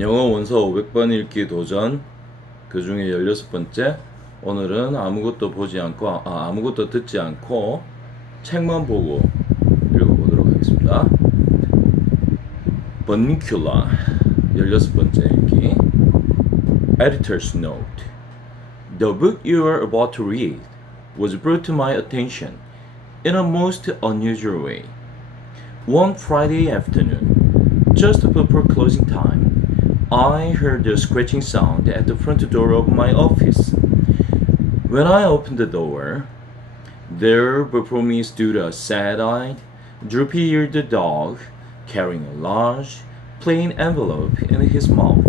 영어 원서 500번 읽기 도전 그 중에 16번째. 오늘은 아무것도 보지 않고 아무것도 듣지 않고 책만 보고 읽어보도록 하겠습니다. Vernacular 16번째 읽기. Editor's note. The book you are about to read was brought to my attention in a most unusual way. One Friday afternoon, just before closing time, I heard a scratching sound at the front door of my office. When I opened the door, there before me stood a sad-eyed, droopy-eared dog carrying a large, plain envelope in his mouth.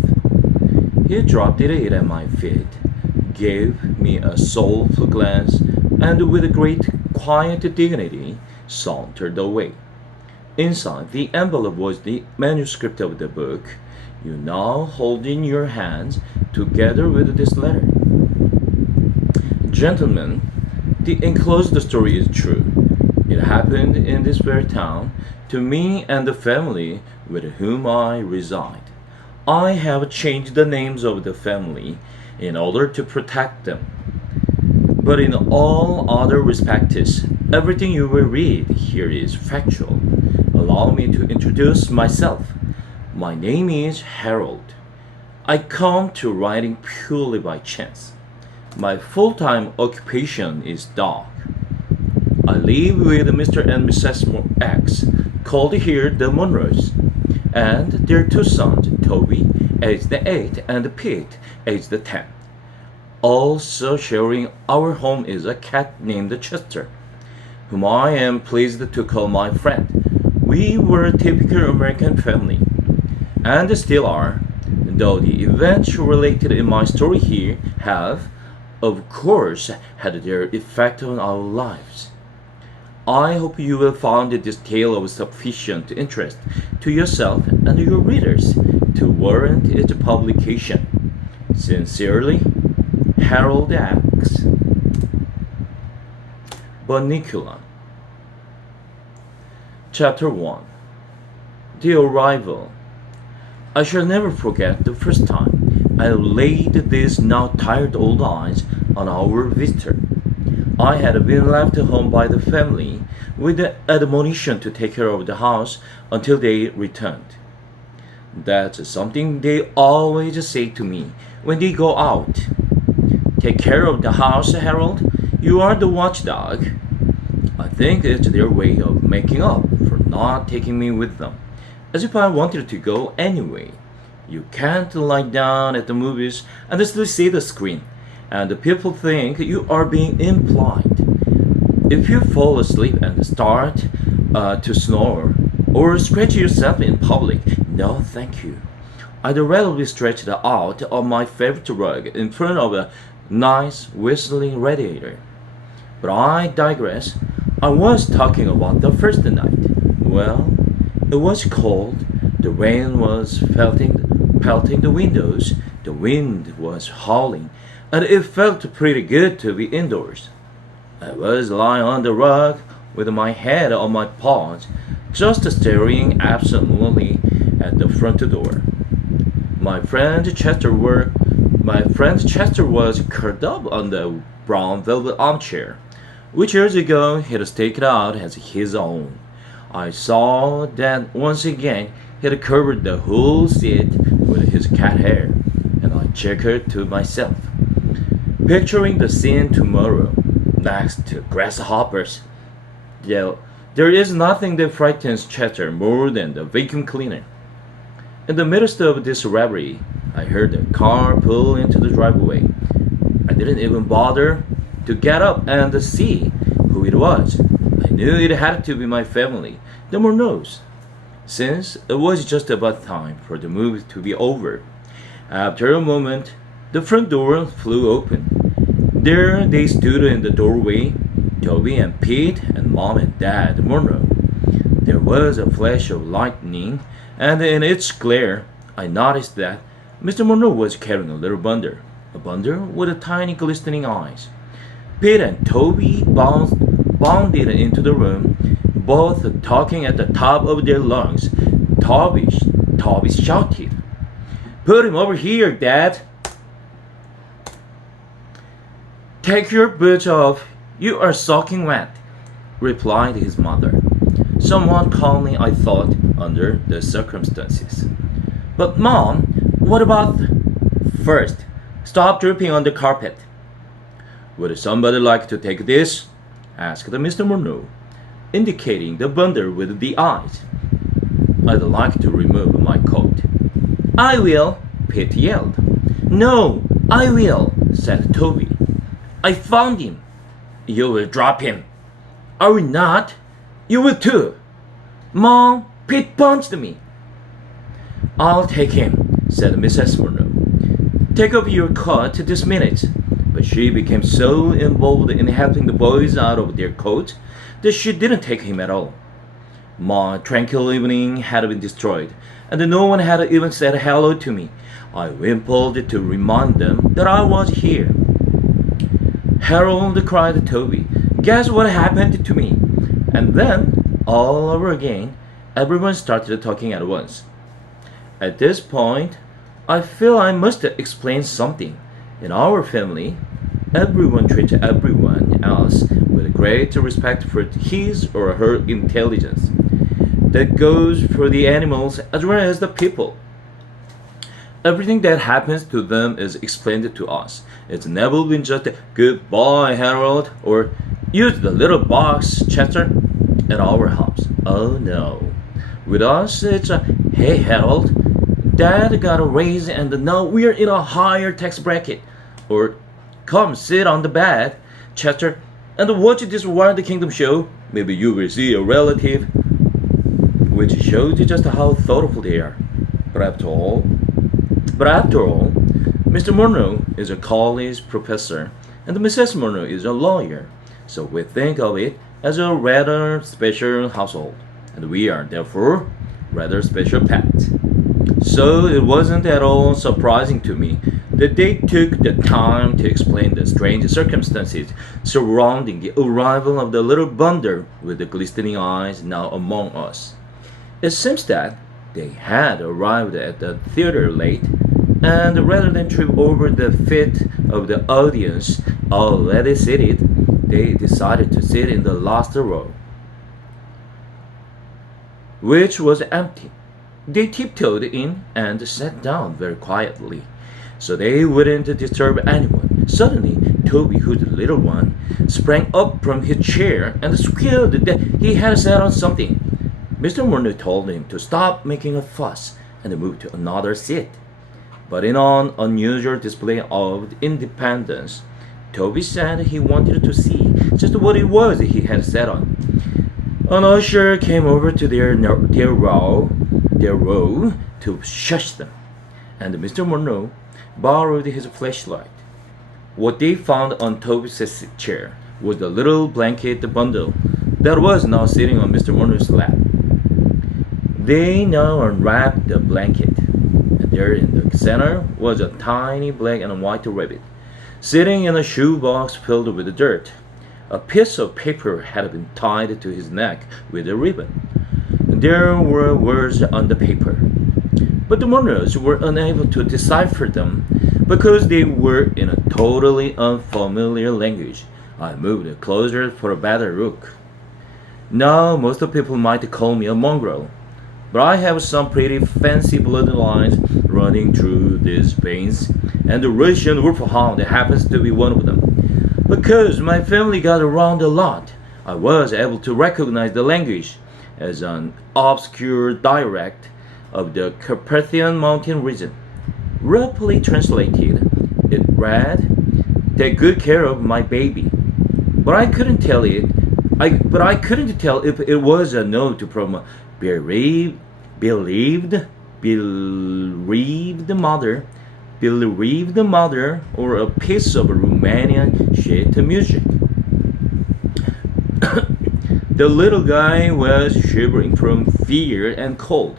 He dropped it at my feet, gave me a soulful glance, and with great quiet dignity sauntered away. Inside the envelope was the manuscript of the book you now hold in your hands together with this letter. Gentlemen, the enclosed story is true. It happened in this very town to me and the family with whom I reside. I have changed the names of the family in order to protect them. But in all other respects, everything you will read here is factual. Allow me to introduce myself. My name is Harold. I come to writing purely by chance. My full-time occupation is dog. I live with Mr. and Mrs. X, called here the Monroes, and their two sons, Toby, aged 8, and Pete, aged 10. Also sharing our home is a cat named Chester, whom I am pleased to call my friend. We were a typical American family, and still are, though the events related in my story here have, of course, had their effect on our lives. I hope you will find this tale of sufficient interest to yourself and your readers to warrant its publication. Sincerely, Harold X. Vernacular. Chapter 1. The Arrival. I shall never forget the first time I laid these now tired old eyes on our visitor. I had been left home by the family with the admonition to take care of the house until they returned. That's something they always say to me when they go out. Take care of the house, Harold. You are the watchdog. I think it's their way of making up for not taking me with them, as if I wanted to go anyway. You can't lie down at the movies and still see the screen, and the people think you are being implied. If you fall asleep and start to snore or scratch yourself in public, no thank you. I'd rather be stretched out on my favorite rug in front of a nice whistling radiator. But I digress. I was talking about the first night. Well, it was cold. The rain was pelting the windows. The wind was howling, and it felt pretty good to be indoors. I was lying on the rug with my head on my paws, just staring absently at the front door. My friend Chester was curled up on the brown velvet armchair, which years ago he'd staked out as his own. I saw that once again he'd covered the whole seat with his cat hair, and I chuckled to myself, picturing the scene tomorrow, next to grasshoppers. There is nothing that frightens Chester more than the vacuum cleaner. In the midst of this reverie, I heard a car pull into the driveway. I didn't even bother to get up and see who it was. I knew it had to be my family, the Monroes, since it was just about time for the movie to be over. After a moment, the front door flew open. There they stood in the doorway, Toby and Pete and Mom and Dad Monroe. There was a flash of lightning, and in its glare, I noticed that Mr. Monroe was carrying a little bundle, a bundle with tiny glistening eyes. Pete and Toby bounded into the room, both talking at the top of their lungs. Toby shouted, Put him over here, Dad. Take your boots off. You are soaking wet, replied his mother. Somewhat calmly, I thought, under the circumstances. But Mom, what about... First, stop dripping on the carpet. Would somebody like to take this? Asked Mr. Monroe, indicating the bundle with the eyes. I'd like to remove my coat. I will, Pete yelled. No, I will, said Toby. I found him. You will drop him. I will not. You will too. Mom, Pete punched me. I'll take him, said Mrs. Monroe. Take off your coat this minute. But she became so involved in helping the boys out of their coats that she didn't take him at all. My tranquil evening had been destroyed, and no one had even said hello to me. I wimpled to remind them that I was here. Harold, cried Toby, guess what happened to me? And then, all over again, everyone started talking at once. At this point, I feel I must explain something. In our family, everyone treats everyone else with great respect for his or her intelligence. That goes for the animals as well as the people. Everything that happens to them is explained to us. It's never been just "Good boy, Harold," or "Use the little box, Chester," at our house. Oh no. With us, it's "Hey, Harold, Dad got a raise and now we're in a higher tax bracket," or "Come sit on the bed, Chester, and watch this Wild Kingdom show. Maybe you will see a relative," which shows just how thoughtful they are. But after all, Mr. Monroe is a college professor and Mrs. Monroe is a lawyer, so we think of it as a rather special household, and we are therefore rather special pets. So it wasn't at all surprising to me that they took the time to explain the strange circumstances surrounding the arrival of the little bundle with the glistening eyes now among us. It seems that they had arrived at the theater late, and rather than trip over the feet of the audience already seated, they decided to sit in the last row, which was empty. They tiptoed in and sat down very quietly, so they wouldn't disturb anyone. Suddenly, Toby, who's the little one, sprang up from his chair and squealed that he had sat on something. Mr. Monroe told him to stop making a fuss and move to another seat. But in an unusual display of independence, Toby said he wanted to see just what it was he had sat on. An usher came over to their row to shush them, and Mr. Monroe borrowed his flashlight. What they found on Toby's chair was the little blanket bundle that was now sitting on Mr. Monroe's lap. They now unwrapped the blanket, and there in the center was a tiny black and white rabbit, sitting in a shoebox filled with dirt. A piece of paper had been tied to his neck with a ribbon. There were words on the paper, but the Monroes were unable to decipher them because they were in a totally unfamiliar language. I moved closer for a better look. Now, most people might call me a mongrel, but I have some pretty fancy bloodlines running through these veins, and the Russian wolfhound happens to be one of them. Because my family got around a lot, I was able to recognize the language as an obscure dialect of the Carpathian mountain region. Roughly translated, it read, "Take good care of my baby." But I couldn't tell if it was a note from a bereaved mother, or a piece of Romanian sheet music. The little guy was shivering from fear and cold.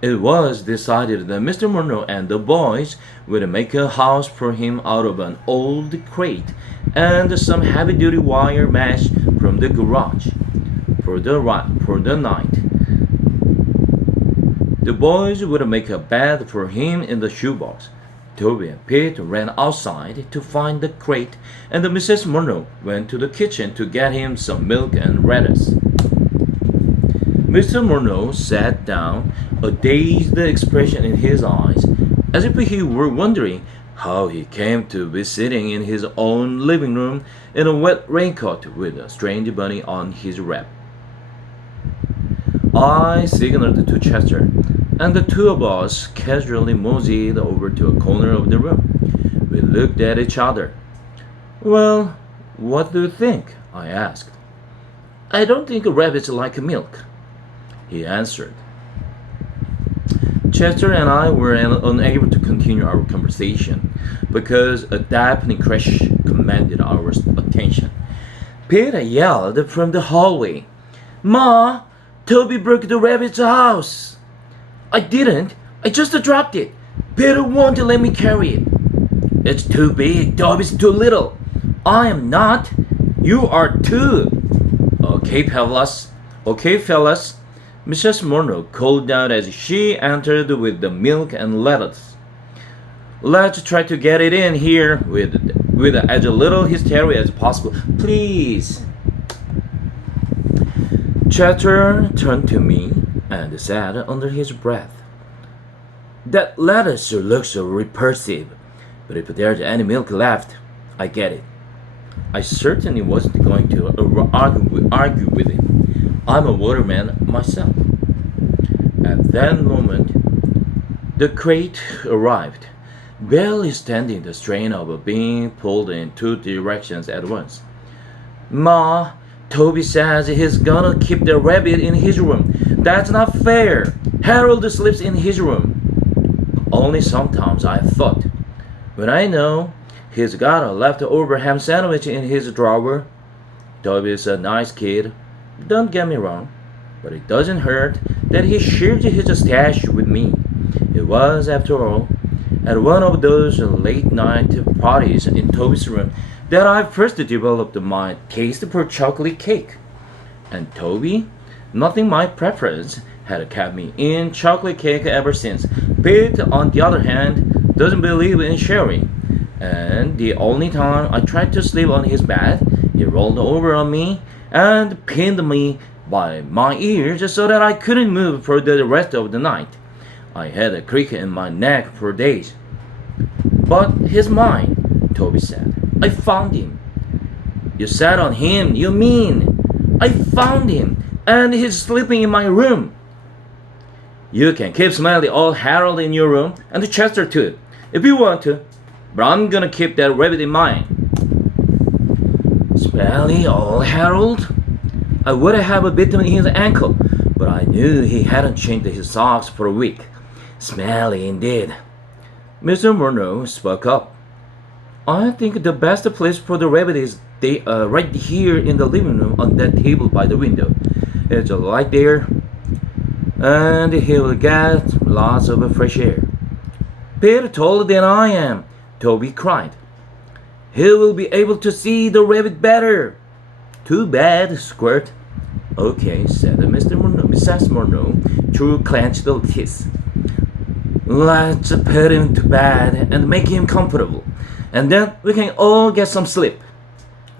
It was decided that Mr. Monroe and the boys would make a house for him out of an old crate and some heavy-duty wire mesh from the garage. For the night, The boys would make a bed for him in the shoebox. Toby and Pete ran outside to find the crate, and Mrs. Monroe went to the kitchen to get him some milk and lettuce. Mr. Monroe sat down, a dazed expression in his eyes, as if he were wondering how he came to be sitting in his own living room in a wet raincoat with a strange bunny on his lap. I signaled to Chester, and the two of us casually moseyed over to a corner of the room. We looked at each other. "Well, what do you think?" I asked. "I don't think rabbits like milk," he answered. Chester and I were unable to continue our conversation because a deafening crash commanded our attention. Peter yelled from the hallway, "Ma, Toby broke the rabbit's house!" "I didn't. I just dropped it. Peter won't let me carry it." "It's too big. Toby's too little." "I am not. You are too." Okay, fellas. Mrs. Monroe called out as she entered with the milk and lettuce. "Let's try to get it in here with as little hysteria as possible, please." Chester turned to me and said under his breath, "That lettuce looks so repulsive, but if there's any milk left, I get it." I certainly wasn't going to argue with him. I'm a waterman myself. At that moment, the crate arrived, barely standing the strain of being pulled in two directions at once. "Ma, Toby says he's gonna keep the rabbit in his room. That's not fair. Harold sleeps in his room." Only sometimes, I thought. When I know he's got a leftover ham sandwich in his drawer. Toby's a nice kid, don't get me wrong, but it doesn't hurt that he shared his stash with me. It was, after all, at one of those late-night parties in Toby's room that I first developed my taste for chocolate cake. And Toby, nothing my preference, had kept me in chocolate cake ever since. Pete, on the other hand, doesn't believe in sharing. And the only time I tried to sleep on his bed, he rolled over on me and pinned me by my ears so that I couldn't move for the rest of the night. I had a crick in my neck for days. "But he's mine," Toby said. "I found him." "You sat on him, you mean?" "I found him, and he's sleeping in my room." "You can keep Smiley Old Harold in your room, and Chester too, if you want to. But I'm gonna keep that rabbit in mine." Smelly Old Harold? I would have bitten his ankle, but I knew he hadn't changed his socks for a week. Smelly indeed. Mr. Monroe spoke up. "I think the best place for the rabbit is right here in the living room on that table by the window. It's a light there, and he will get lots of fresh air." "Better taller than I am," Toby cried. "He will be able to see the rabbit better." "Too bad, Squirt." "Okay," said Mrs. Monroe through clenched teeth. "Let's put him to bed and make him comfortable, and then we can all get some sleep."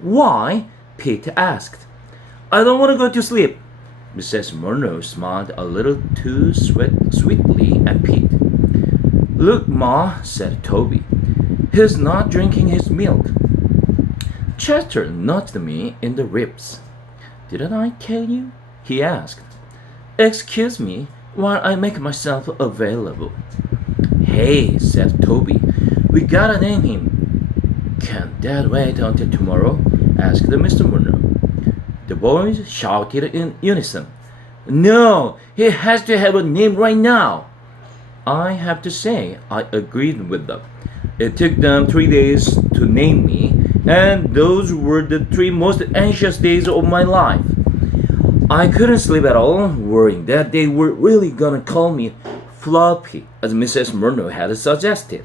"Why?" Pete asked. "I don't want to go to sleep." Mrs. Monroe smiled a little too sweetly at Pete. "Look, Ma," said Toby. "He's not drinking his milk." Chester nudged me in the ribs. "Didn't I tell you?" he asked. "Excuse me while I make myself available." "Hey," said Toby, "we gotta name him." "Can that wait until tomorrow?" asked Mr. Monroe. The boys shouted in unison. "No, he has to have a name right now." I have to say I agreed with them. It took them 3 days to name me, and those were the 3 most anxious days of my life. I couldn't sleep at all, worrying that they were really gonna call me Floppy, as Mrs. Monroe had suggested.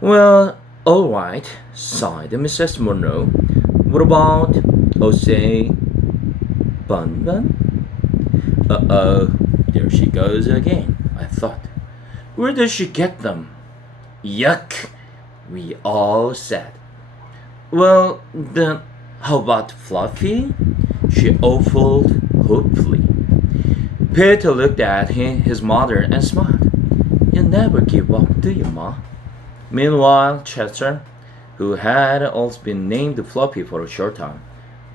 "Well, all right," sighed Mrs. Monroe. "What about, say, Bun Bun?" "Uh-oh, there she goes again," I thought. Where does she get them? Yuck, we all said. Well, then, how about Fluffy? She offered hopefully. Peter looked at his mother and smiled. You never give up, do you, Ma? Meanwhile, Chester, who had also been named Fluffy for a short time,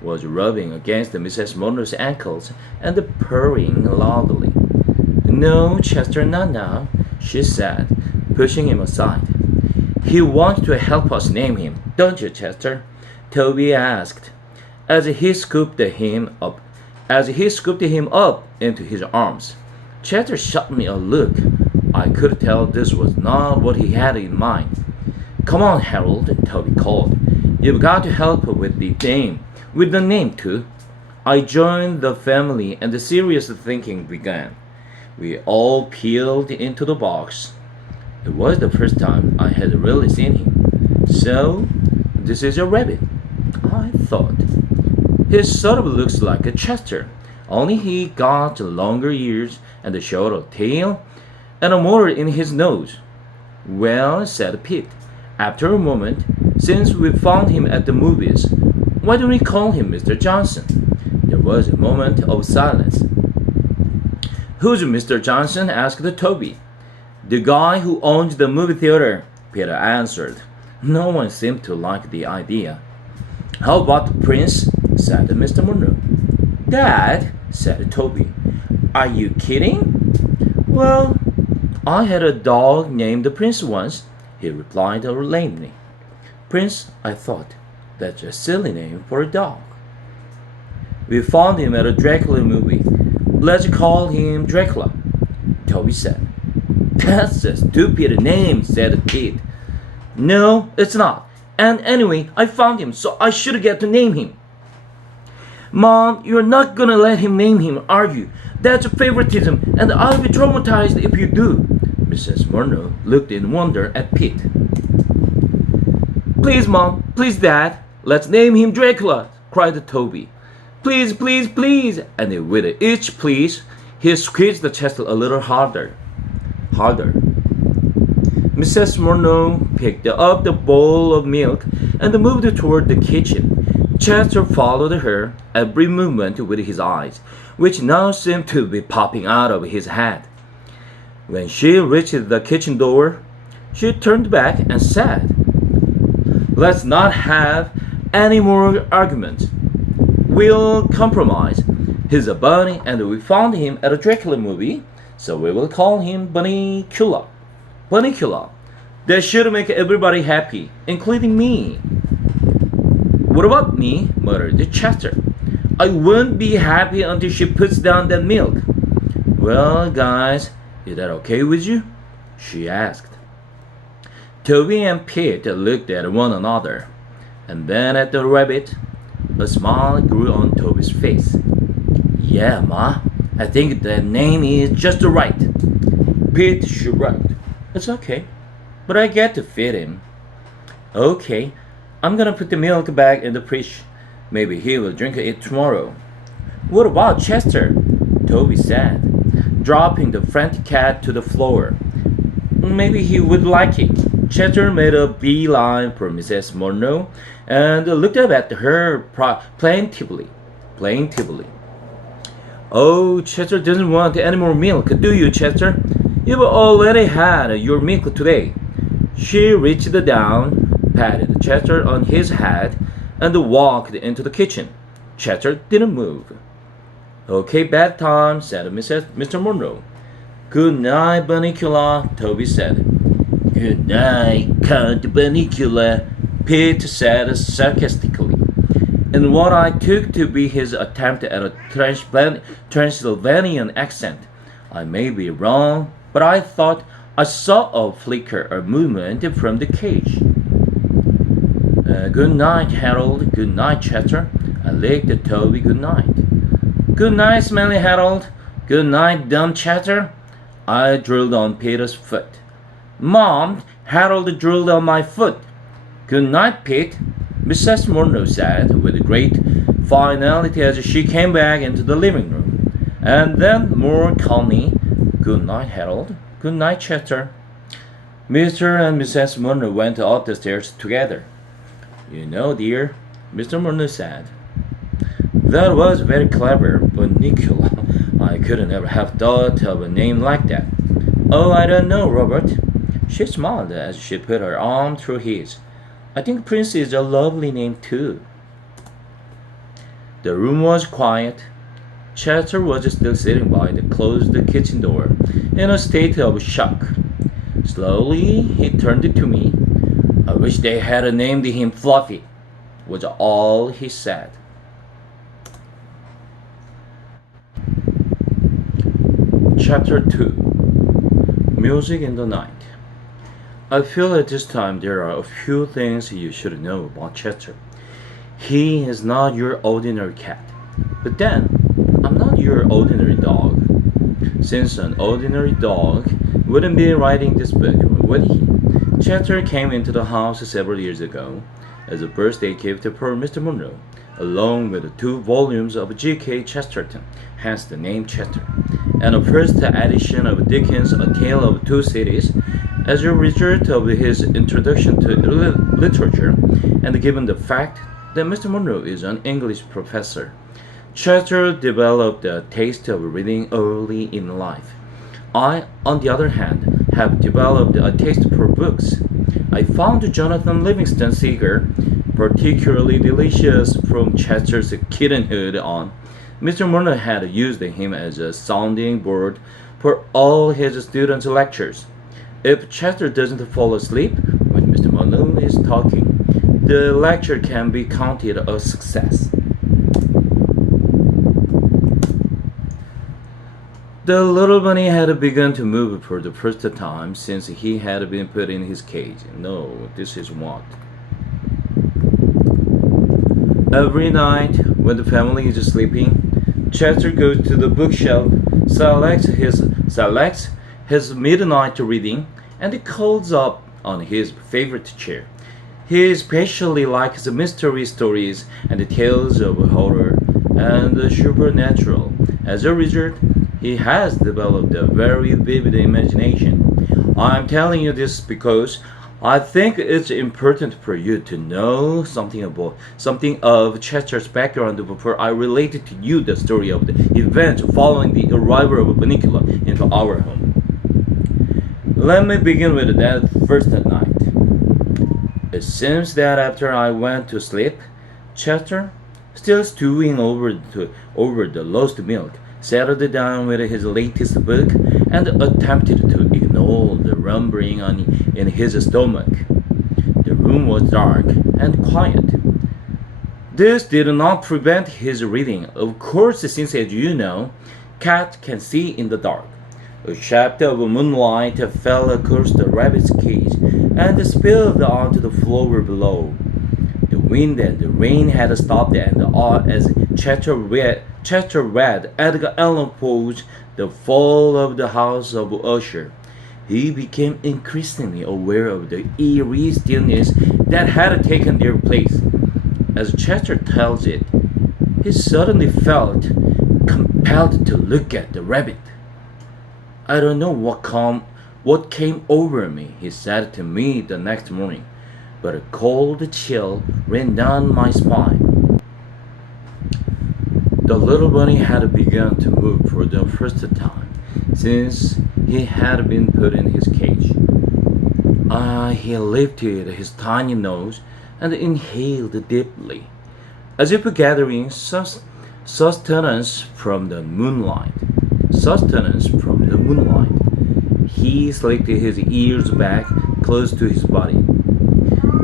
was rubbing against Mrs. Monroe's ankles and purring loudly. No, Chester, not now, she said, pushing him aside. He wants to help us name him, don't you, Chester? Toby asked, as he scooped him up into his arms. Chester shot me a look. I could tell this was not what he had in mind. Come on, Harold, Toby called. You've got to help with the name too. I joined the family and the serious thinking began. We all peeled into the box. It was the first time I had really seen him. So, this is a rabbit, I thought. He sort of looks like a Chester, only he got longer ears and a shorter tail and a motor in his nose. Well, said Pete, after a moment, since we found him at the movies, why don't we call him Mr. Johnson? There was a moment of silence. Who's Mr. Johnson? Asked Toby. The guy who owns the movie theater, Peter answered. No one seemed to like the idea. How about the Prince? Said Mr. Monroe. Dad, said Toby, are you kidding? Well, I had a dog named Prince once, he replied lamely. Prince, I thought, that's a silly name for a dog. We found him at a Dracula movie. Let's call him Dracula, Toby said. That's a stupid name, said Pete. No, it's not. And anyway, I found him, so I should get to name him. Mom, you're not gonna let him name him, are you? That's favoritism, and I'll be traumatized if you do. Mrs. Monroe looked in wonder at Pete. Please, Mom, please, Dad, let's name him Dracula, cried Toby. Please, please, please, and with each please, he squeezed the chest a little harder. Mrs. Monroe picked up the bowl of milk and moved toward the kitchen. Chester followed her every movement with his eyes, which now seemed to be popping out of his head. When she reached the kitchen door, she turned back and said, Let's not have any more arguments. We'll compromise. He's a bunny and we found him at a Dracula movie, so we will call him Bunnicula. Bunnicula. That should make everybody happy, including me. What about me? Muttered Chester. I won't be happy until she puts down that milk. Well, guys, is that okay with you? She asked. Toby and Pete looked at one another, and then at the rabbit. A smile grew on Toby's face. Yeah, Ma, I think the name is just right. Pete shrugged. It's okay, but I get to feed him. Okay, I'm gonna put the milk back in the fridge. Maybe he will drink it tomorrow. What about Chester? Toby said, dropping the frantic cat to the floor. Maybe he would like it. Chester made a beeline for Mrs. Monroe and looked up at her plaintively. Oh, Chester doesn't want any more milk, do you, Chester? You've already had your milk today. She reached down, patted Chester on his head, and walked into the kitchen. Chester didn't move. Okay, bedtime, said Mr. Monroe. Good night, Bunnicula, Toby said. Good night, Count Bunnicula, Pete said sarcastically, in what I took to be his attempt at a Transylvanian accent. I may be wrong, but I thought I saw a flicker of movement from the cage. Good night, Harold. Good night, Chester. I licked Toby good night. Good night, Smelly Harold. Good night, dumb Chester. I drooled on Peter's foot. Mom, Harold drooled on my foot. Good night, Pete, Mrs. Monroe said with great finality as she came back into the living room. And then more calmly, Good night, Harold. Good night, Chester. Mr. and Mrs. Munro went up the stairs together. You know, dear, Mr. Munro said, that was very clever, but Nicola, I couldn't ever have thought of a name like that. Oh, I don't know, Robert. She smiled as she put her arm through his. I think Prince is a lovely name, too. The room was quiet. Chester was still sitting by the closed kitchen door, in a state of shock. Slowly, he turned to me. I wish they had named him Fluffy, was all he said. Chapter 2. Music in the Night. I feel at this time there are a few things you should know about Chester. He is not your ordinary cat. But then, I'm not your ordinary dog. Since an ordinary dog wouldn't be writing this book, would he? Chester came into the house several years ago as a birthday gift for Mr. Munro, along with 2 volumes of G.K. Chesterton, hence the name Chester, and a first edition of Dickens' A Tale of Two Cities, as a result of his introduction to literature, and given the fact that Mr. Munro is an English professor. Chester developed a taste of reading early in life. I, on the other hand, have developed a taste for books. I found Jonathan Livingston Seeger particularly delicious from Chester's kittenhood on. Mr. Munro had used him as a sounding board for all his students' lectures. If Chester doesn't fall asleep when Mr. Munro is talking, the lecture can be counted a success. The little bunny had begun to move for the first time since he had been put in his cage. No, this is what. Every night, when the family is sleeping, Chester goes to the bookshelf, selects his midnight reading, and curls up on his favorite chair. He especially likes mystery stories and tales of horror and the supernatural. As a result, he has developed a very vivid imagination. I'm telling you this because I think it's important for you to know something of Chester's background before I relate to you the story of the events following the arrival of Nicola into our home. Let me begin with that first night. It seems that after I went to sleep, Chester, still stewing over the lost milk, settled down with his latest book and attempted to ignore the rumbling in his stomach. The room was dark and quiet. This did not prevent his reading, of course, since, as you know, cats can see in the dark. A shaft of moonlight fell across the rabbit's cage and spilled onto the floor below. The wind and the rain had stopped, and as Chester read Edgar Allan Poe's The Fall of the House of Usher, he became increasingly aware of the eerie stillness that had taken their place. As Chester tells it, he suddenly felt compelled to look at the rabbit. I don't know what came over me, he said to me the next morning, but a cold chill ran down my spine. The little bunny had begun to move for the first time since he had been put in his cage. He lifted his tiny nose and inhaled deeply, as if gathering sustenance from the moonlight. He slicked his ears back close to his body,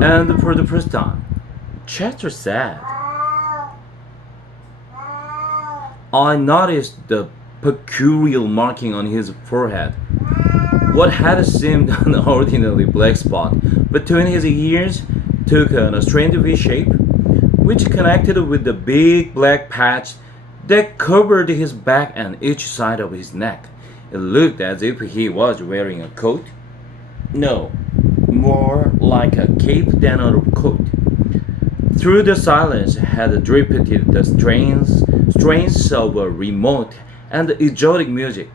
and for the first time, Chester said, I noticed the peculiar marking on his forehead. What had seemed an ordinary black spot between his ears took on a strange V-shape, which connected with the big black patch that covered his back and each side of his neck. It looked as if he was wearing a coat. No, more like a cape than a coat. Through the silence had drifted the strains of a remote and exotic music.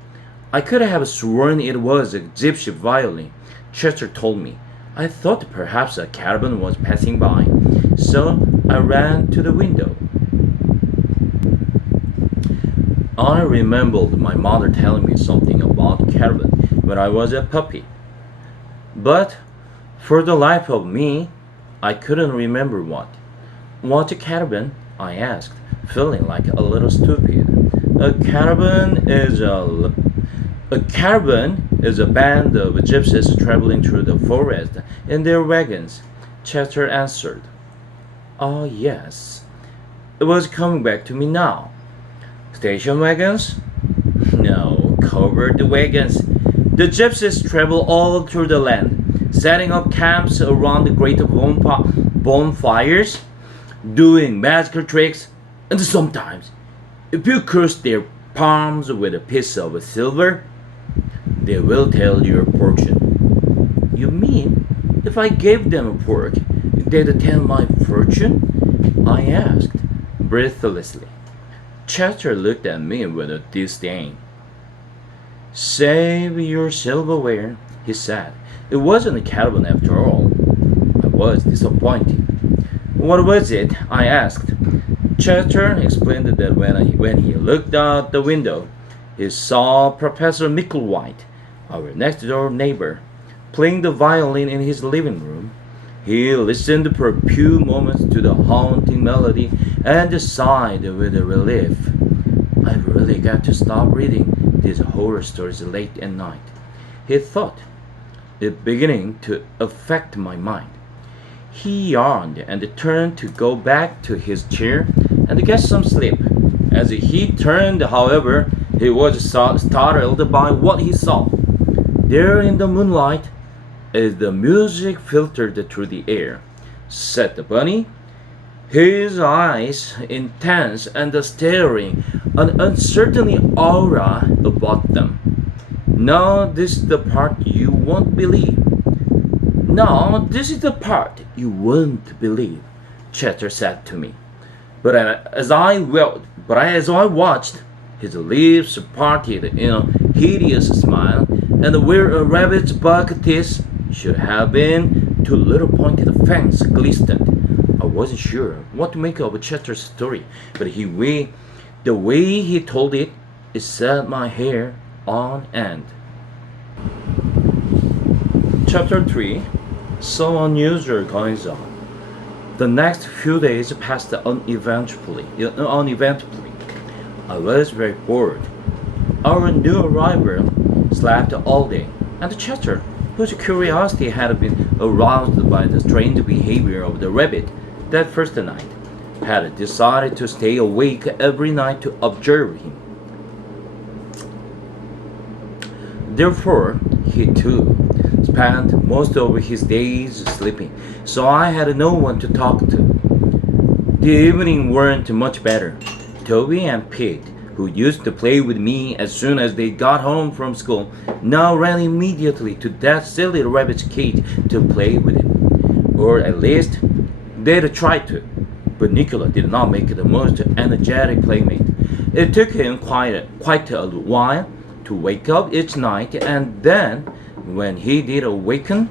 I could have sworn it was a gypsy violin, Chester told me. I thought perhaps a caravan was passing by, so I ran to the window. I remembered my mother telling me something about caravan when I was a puppy. But for the life of me, I couldn't remember what. What's a caravan? I asked, feeling like a little stupid. A caravan is a band of gypsies traveling through the forest in their wagons, Chester answered. Oh, yes. It was coming back to me now. Station wagons? No, covered wagons. The gypsies travel all through the land, setting up camps around the great bonfires, doing magical tricks, and sometimes, if you curse their palms with a piece of silver, they will tell your fortune. You mean, if I gave them a fork, they'd tell my fortune? I asked, breathlessly. Chester looked at me with a disdain. Save your silverware, he said. It wasn't a caravan after all. I was disappointed. What was it? I asked. Chester explained that when he looked out the window, he saw Professor Micklewhite, our next-door neighbor, playing the violin in his living room. He listened for a few moments to the haunting melody and sighed with relief. I've really got to stop reading these horror stories late at night, he thought, it beginning to affect my mind. He yawned and turned to go back to his chair and get some sleep. As he turned, however, he was startled by what he saw. There in the moonlight, as the music filtered through the air, sat the bunny, his eyes intense and staring, an uncertain aura about them. Now this is the part you won't believe. Now this is the part you won't believe, Chester said to me. But as I watched, his lips parted in a hideous smile, and where a rabbit's buck teeth should have been, two little pointed fangs glistened. I wasn't sure what to make of Chester's story, but the way he told it, it set my hair on end. Chapter 3. So unusual goings on. The next few days passed uneventfully. I was very bored. Our new arrival slept all day, and Chester, whose curiosity had been aroused by the strange behavior of the rabbit that first night, had decided to stay awake every night to observe him. Therefore, he too spent most of his days sleeping, so I had no one to talk to. The evening weren't much better. Toby and Pete, who used to play with me as soon as they got home from school, now ran immediately to that silly rabbit's cage to play with him. Or at least, they'd try to. But Nicola did not make the most energetic playmate. It took him quite a while to wake up each night, and then, when he did awaken,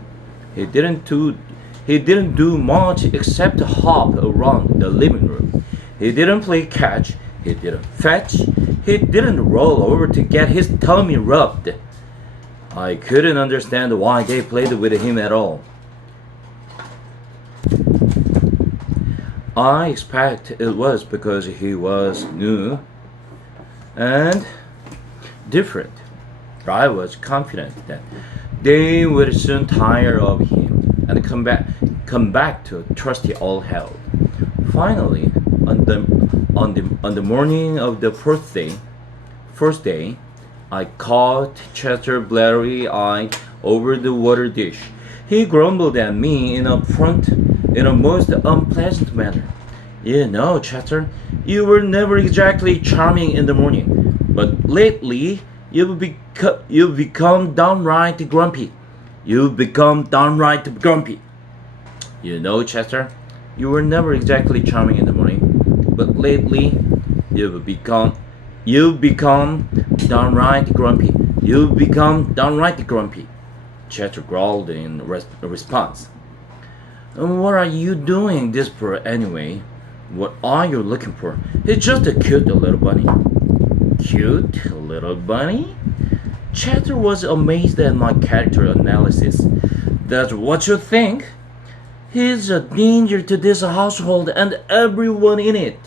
he didn't do much except hop around the living room. He didn't play catch, he didn't fetch, he didn't roll over to get his tummy rubbed. I couldn't understand why they played with him at all. I expect it was because he was new and different. I was confident that they would soon tire of him and come back to a trusty old hell. Finally, on the morning of the first day, I caught Chester bleary-eyed over the water dish. He grumbled at me in a most unpleasant manner. You know, Chester, you were never exactly charming in the morning, but lately you've become downright grumpy. You've become downright grumpy. You know, Chester, you were never exactly charming in the morning, but lately you've become downright grumpy. You become downright grumpy, Chatter growled in response. What are you doing this for anyway? What are you looking for? It's just a cute little bunny. Cute little bunny? Chatter was amazed at my character analysis. That's what you think? He's a danger to this household and everyone in it.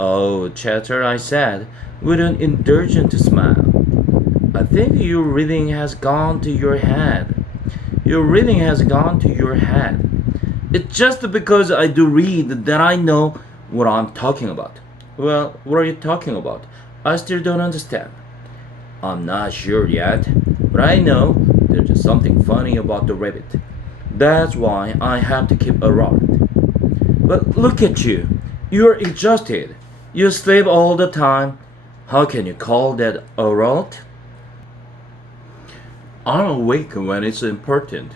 Oh, Chatter, I said, with an indulgent smile. I think your reading has gone to your head. Your reading has gone to your head. It's just because I do read that I know what I'm talking about. Well, what are you talking about? I still don't understand. I'm not sure yet, but I know there's something funny about the rabbit. That's why I have to keep around. But look at you. You're exhausted. You sleep all the time. How can you call that alright? I'm awake when it's important.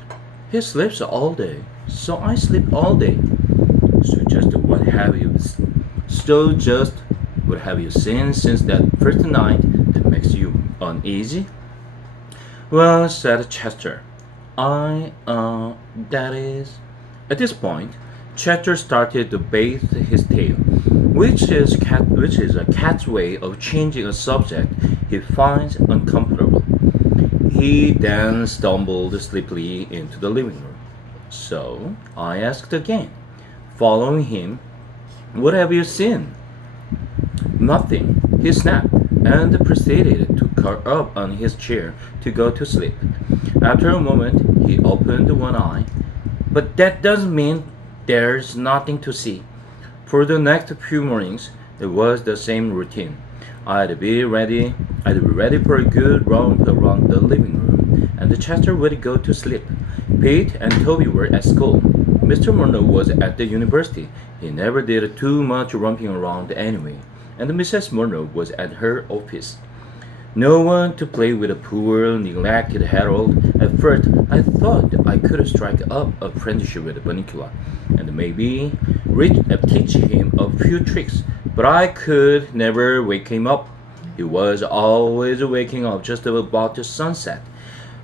He sleeps all day, so I sleep all day. So just what have you seen since that first night that makes you uneasy? Well, said Chester, that is. At this point, Chester started to bathe his tail, which is a cat's way of changing a subject he finds uncomfortable. He then stumbled sleepily into the living room. So I asked again, following him, "What have you seen?" "Nothing," he snapped, and proceeded to curl up on his chair to go to sleep. After a moment, he opened one eye. "But that doesn't mean there's nothing to see." For the next few mornings, it was the same routine. I'd be ready for a good romp around the living room, and Chester would go to sleep. Pete and Toby were at school. Mr. Monroe was at the university. He never did too much romping around anyway, and Mrs. Monroe was at her office. No one to play with a poor, neglected Harold. At first, I thought I could strike up a friendship with Bunnicula, and maybe teach him a few tricks, but I could never wake him up. He was always waking up just about the sunset.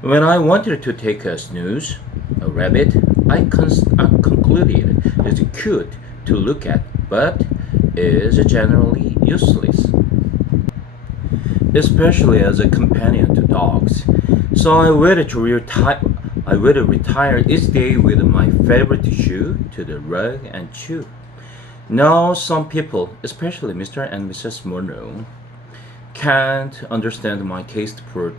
When I wanted to take a snooze, a rabbit, I concluded is cute to look at, but is generally useless, especially as a companion to dogs. So I would retire each day with my favorite shoe to the rug and chew. Now some people, especially Mr. and Mrs. Monroe, can't understand my taste for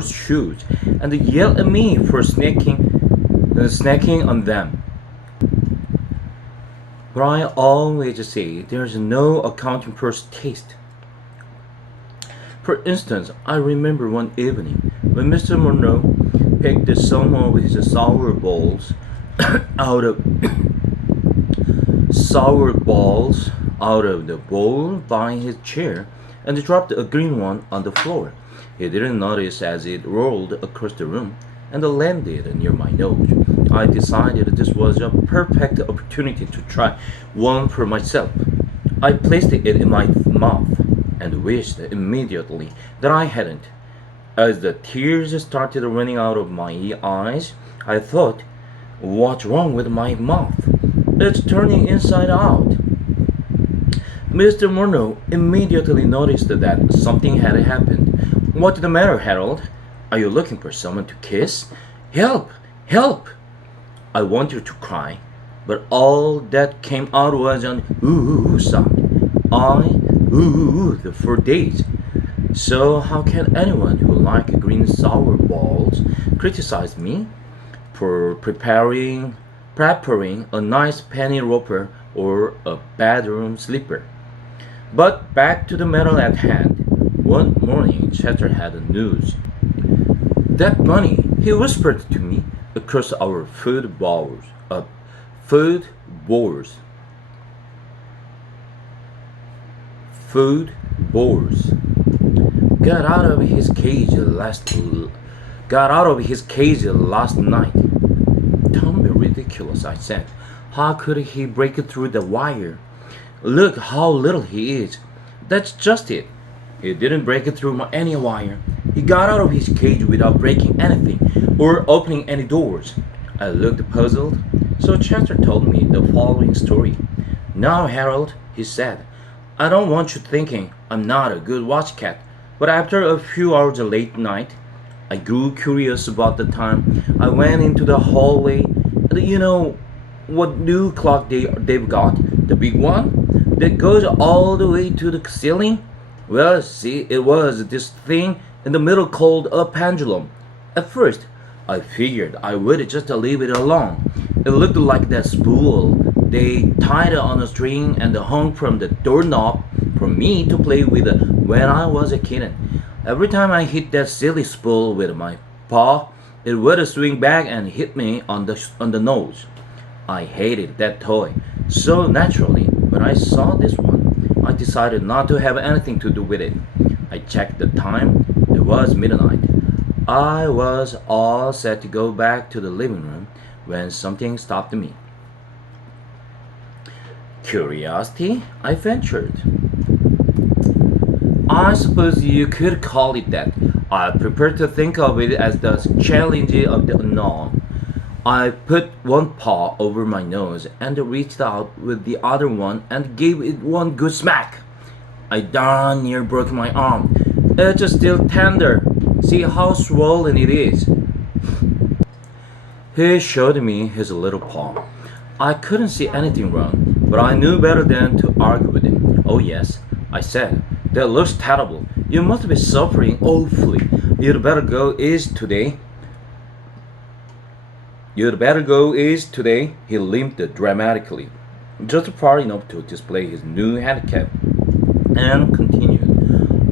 shoes and yell at me for snacking on them. But I always say there's no accounting for taste. For instance, I remember one evening when Mr. Monroe picked some of his sour balls out of the bowl by his chair and dropped a green one on the floor. He didn't notice as it rolled across the room and landed near my nose. I decided this was a perfect opportunity to try one for myself. I placed it in my mouth and wished immediately that I hadn't. As the tears started running out of my eyes, I thought, "What's wrong with my mouth? It's turning inside out." Mr. Monroe immediately noticed that something had happened. "What's the matter, Harold? Are you looking for someone to kiss? Help! Help!" I wanted to cry, but all that came out was an ooh sound. I oohed for days. So how can anyone who likes green sour balls criticize me for preparing a nice penny roper or a bedroom sleeper? But back to the matter at hand. One morning, Chester had news. "That bunny," he whispered to me across our food bowls. Got out of his cage last night. "Don't be ridiculous," I said. "How could he break through the wire? Look how little he is. That's just it. He didn't break it through any wire. He got out of his cage without breaking anything or opening any doors. I looked puzzled, so Chester told me the following story. Now, Harold, he said, I don't want you thinking I'm not a good watch cat, but after a few hours of late night, I grew curious about the time. I went into the hallway. You know what new clock they've got? The big one that goes all the way to the ceiling? Well, see, it was this thing in the middle called a pendulum. At first, I figured I would just leave it alone. It looked like that spool they tied on a string and hung from the doorknob for me to play with when I was a kitten. Every time I hit that silly spool with my paw, it would swing back and hit me on the nose. I hated that toy. So naturally, when I saw this one, I decided not to have anything to do with it. I checked the time. It was midnight. I was all set to go back to the living room when something stopped me. Curiosity, I ventured. I suppose you could call it that. I prefer to think of it as the challenge of the unknown. I put one paw over my nose and reached out with the other one and gave it one good smack. I darn near broke my arm. It's still tender. See how swollen it is. He showed me his little paw. I couldn't see anything wrong, but I knew better than to argue with him. Oh yes, I said, that looks terrible. You must be suffering awfully. You'd better go east today. You'd better go east today. He limped dramatically, just far enough to display his new handicap, and continued.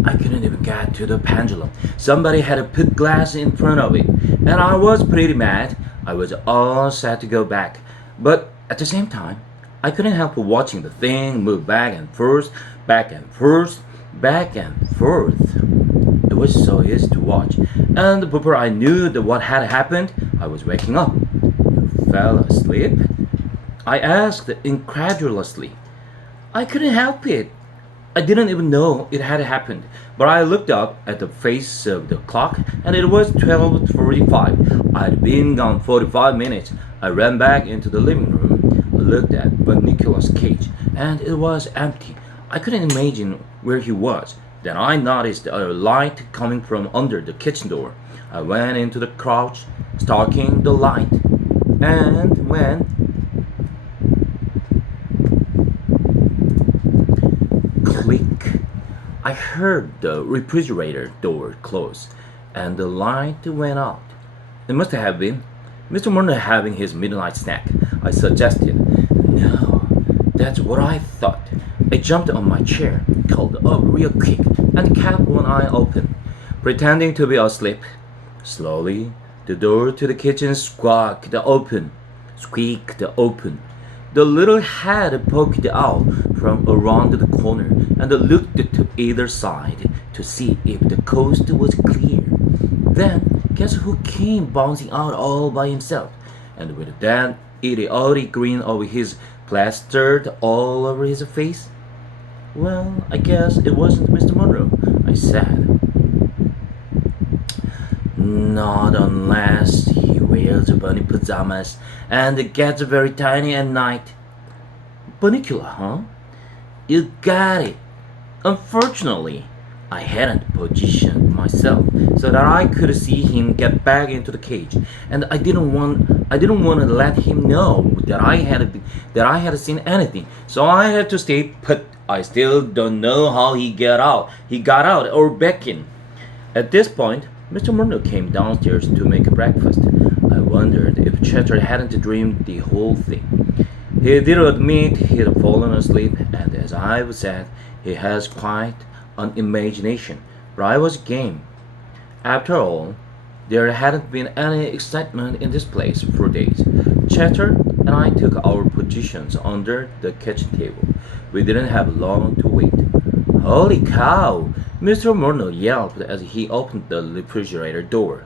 I couldn't even get to the pendulum. Somebody had put glass in front of it, and I was pretty mad. I was all set to go back, but at the same time, I couldn't help watching the thing move back and forth, back and forth, back and forth. It was so easy to watch, and before I knew what had happened, I was waking up. You fell asleep? I asked incredulously. I couldn't help it. I didn't even know it had happened, but I looked up at the face of the clock and it was 12:45. I'd been gone 45 minutes. I ran back into the living room, looked at Bunicula's cage, and it was empty. I couldn't imagine where he was. Then I noticed a light coming from under the kitchen door. I went into the couch, stalking the light, and when click, I heard the refrigerator door close, and the light went out. It must have been Mr. Murner having his midnight snack, I suggested. No, that's what I thought. I jumped on my chair, curled up real quick, and kept one eye open, pretending to be asleep. Slowly, the door to the kitchen squeaked open. The little head poked out from around the corner and looked to either side to see if the coast was clear. Then, guess who came bouncing out all by himself, and with that idiotic grin of his plastered all over his face? Well, I guess it wasn't Mr. Monroe, I said. Not unless he wears bunny pajamas and gets very tiny at night. Bunicula, huh? You got it. Unfortunately, I hadn't positioned myself so that I could see him get back into the cage, and I didn't want to let him know that I had seen anything. So I had to stay put. I still don't know how he got out or back in. At this point, Mr. Murno came downstairs to make breakfast. I wondered if Cheddar hadn't dreamed the whole thing. He did admit he'd fallen asleep, and as I've said, he has quite an imagination, but I was game. After all, there hadn't been any excitement in this place for days. Cheddar and I took our positions under the kitchen table. We didn't have long to wait. Holy cow! Mr. Murno yelped as he opened the refrigerator door.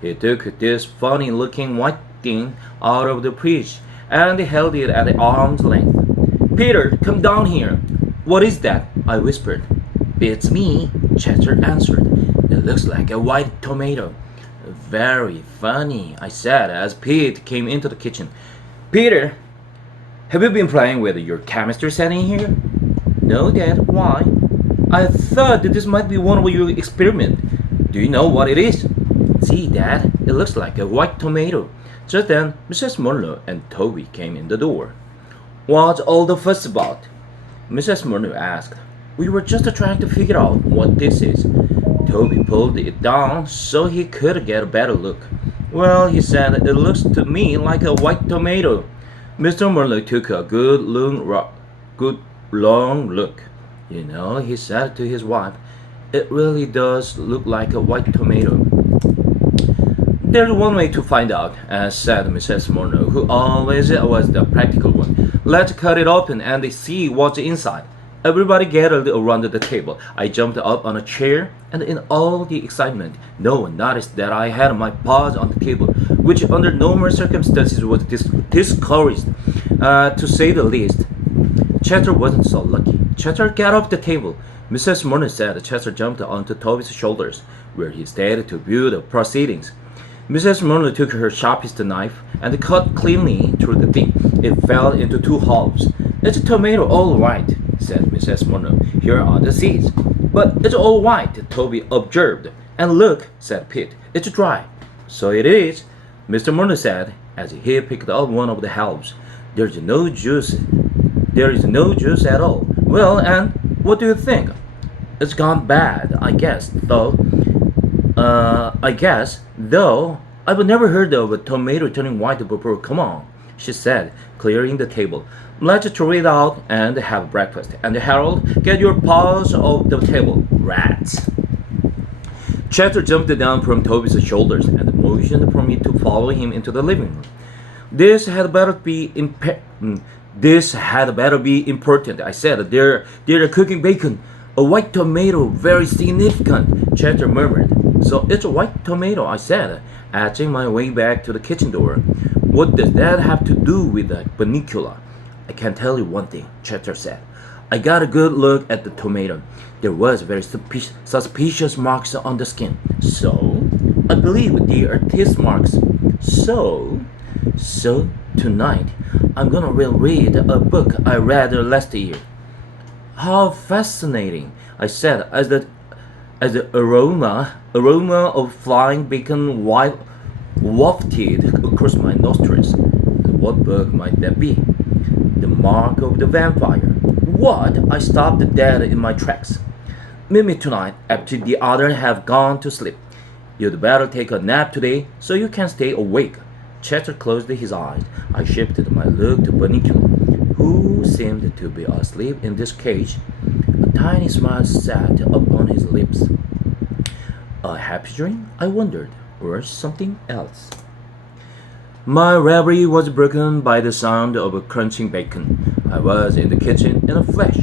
He took this funny-looking white thing out of the fridge and held it at arm's length. Peter, come down here. What is that? I whispered. Beats me, Chester answered. It looks like a white tomato. Very funny, I said as Pete came into the kitchen. Peter, have you been playing with your chemistry set in here? No, Dad. Why? I thought that this might be one of your experiments. Do you know what it is? See, Dad, it looks like a white tomato. Just then, Mrs. Monroe and Toby came in the door. What's all the fuss about? Mrs. Monroe asked. We were just trying to figure out what this is. Toby pulled it down so he could get a better look. Well, he said, it looks to me like a white tomato. Mr. Monroe took a good long look. You know, he said to his wife, it really does look like a white tomato. There's one way to find out, said Mrs. Monroe, who always was the practical one. Let's cut it open and see what's inside. Everybody gathered around the table. I jumped up on a chair, and in all the excitement, no one noticed that I had my paws on the table, which under normal circumstances was discouraged, to say the least. Chester wasn't so lucky. Chester got off the table. Mrs. Monroe said Chester jumped onto Toby's shoulders, where he stayed to view the proceedings. Mrs. Monroe took her sharpest knife and cut cleanly through the thing. It fell into two halves. It's a tomato, all right, said Mrs. Monroe. Here are the seeds. But it's all white, Toby observed. And look, said Pete, it's dry. So it is, Mr. Monroe said, as he picked up one of the halves. There is no juice at all. Well, and what do you think? It's gone bad, I guess, though. I've never heard of a tomato turning white before. Come on, she said, clearing the table. Let's throw it out and have breakfast. And Harold, get your paws off the table. Rats. Chester jumped down from Toby's shoulders and motioned for me to follow him into the living room. This had better be important, I said. They're cooking bacon. A white tomato, very significant, Chester murmured. So it's a white tomato, I said, edging my way back to the kitchen door. What does that have to do with the vernacular? I can tell you one thing, Chester said. I got a good look at the tomato. There was very suspicious marks on the skin. So, I believe they are teeth marks. So tonight, I'm gonna reread a book I read last year. How fascinating, I said, as the aroma of flying bacon wafted across my nostrils. What book might that be? The Mark of the Vampire. What? I stopped dead in my tracks. Meet me tonight after the others have gone to sleep. You'd better take a nap today so you can stay awake. Chester closed his eyes. I shifted my look to Benicio, who seemed to be asleep in this cage. A tiny smile sat upon his lips. A happy dream, I wondered, or something else. My reverie was broken by the sound of crunching bacon. I was in the kitchen in a flash.